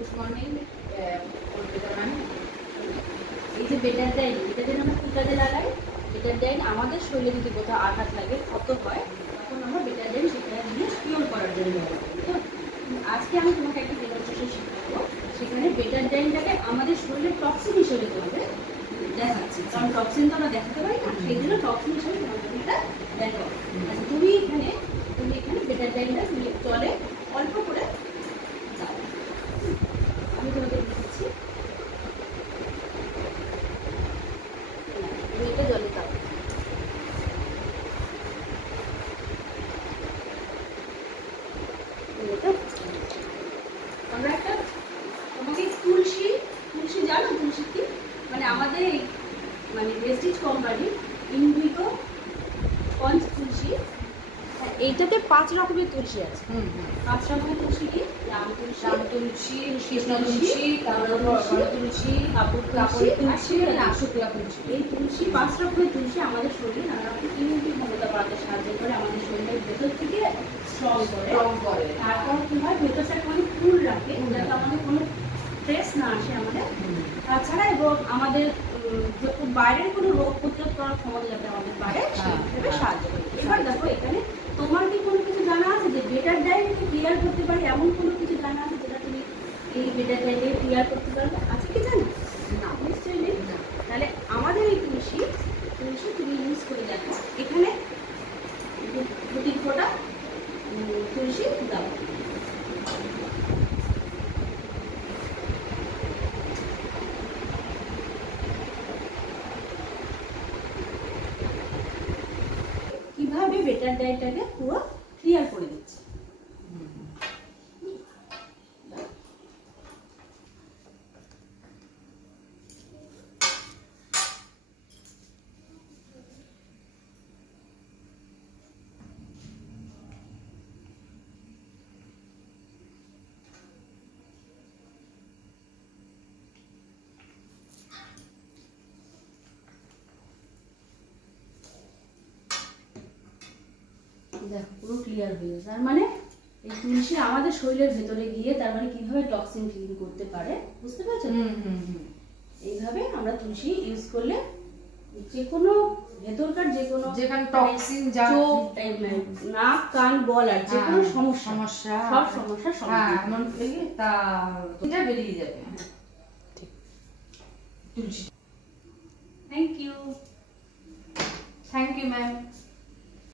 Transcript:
Good morning Arpita ma'am. এই যে বেটারডাইন, এটা যেন আমরা কী কাজে লাগাই? বেটারডাইন আমাদের শরীরে যদি কোথাও আঘাত লাগে, ক্ষত হয়, তখন আমরা বেটারডাইন সেখানে দিয়ে কিওর করার জন্য ব্যবহার করি। তো আজকে আমি তোমাকে একটা ডেমনস্ট্রেশন শেখাবো, সেখানে বেটারডাইনটাকে আমাদের শরীরে টক্সিন হিসেবে তোমাদের দেখাচ্ছি। কারণ টক্সিন তো আমরা দেখাতে পারি না, সেই জন্য টক্সিন হিসেবে তোমাদের এটা দেখো। আচ্ছা, তুমি এখানে বেটারডাইনটা তুমি জলে অল্প করে দাও। আমি তোমাদের দিচ্ছি, তুমি এটা জলে দাও। আমরা একটা তোমাকে তুলসী জানো তুলসী কি? মানে আমাদের এই মানে প্রেস্টিজ কোম্পানি ইন্ডিগো পঞ্চ তুলসী, এইটাতে 5 রকমের তুলসী আছে। 5 রকমের তুলসী কি? রাম তুলসী, কৃষ্ণ তুলসী, তুলসী, কাপুর তুলসী, শুক্লা তুলসী। এই তুলসী 5 রকমের তুলসী আমাদের শরীরে নানা রকম ইমিউনিটি ক্ষমতা বাড়াতে সাহায্য করে, আমাদের শরীরের ভেতর থেকে স্ট্রং করে। তারপর কি হয়, ভেতরটা মানে কুল রাখে, যাতে আমাদের কোনো স্ট্রেস না আসে আমাদের। তাছাড়া এবং আমাদের বাইরের কোনো রোগ প্রতিরোধ করার ক্ষমতা যাতে আমাদের বাড়ে সেই হিসেবে সাহায্য করে। এবার দেখো, এখানে তোমার কি কোনো কিছু জানা আছে যে বেটারডাইনকে ক্লিয়ার করতে পারি? এমন কোনো কিছু জানা আছে যেটা তুমি এই বেটারডাইনকে ক্লিয়ার করতে পারবে? আছে কি জানো? না, নিশ্চয়ই নেই। তাহলে আমাদের এই তুলসী তুমি ইউজ করে দেখো। এখানে 2-3 ফোঁটা তুলসী দাও। কিভাবে বেটারডাইনটাকে পুরো ক্লিয়ার করে দিচ্ছে। দেখো পুরো ক্লিয়ার হয়ে গেছে। তার মানে এই তুলসী আমাদের শরীরের ভেতরে গিয়ে তার মানে কিভাবে টক্সিন ক্লিন করতে পারে, বুঝতে পারছো? এইভাবে আমরা তুলসী ইউজ করলে যে কোনো ভেতরকার যে কোনো যেখানে টক্সিন নাক কান গলার যে কোনো সমস্যা সব সমস্যা এমন তা বেরিয়ে যাবে। তুলসী। Thank you ma'am.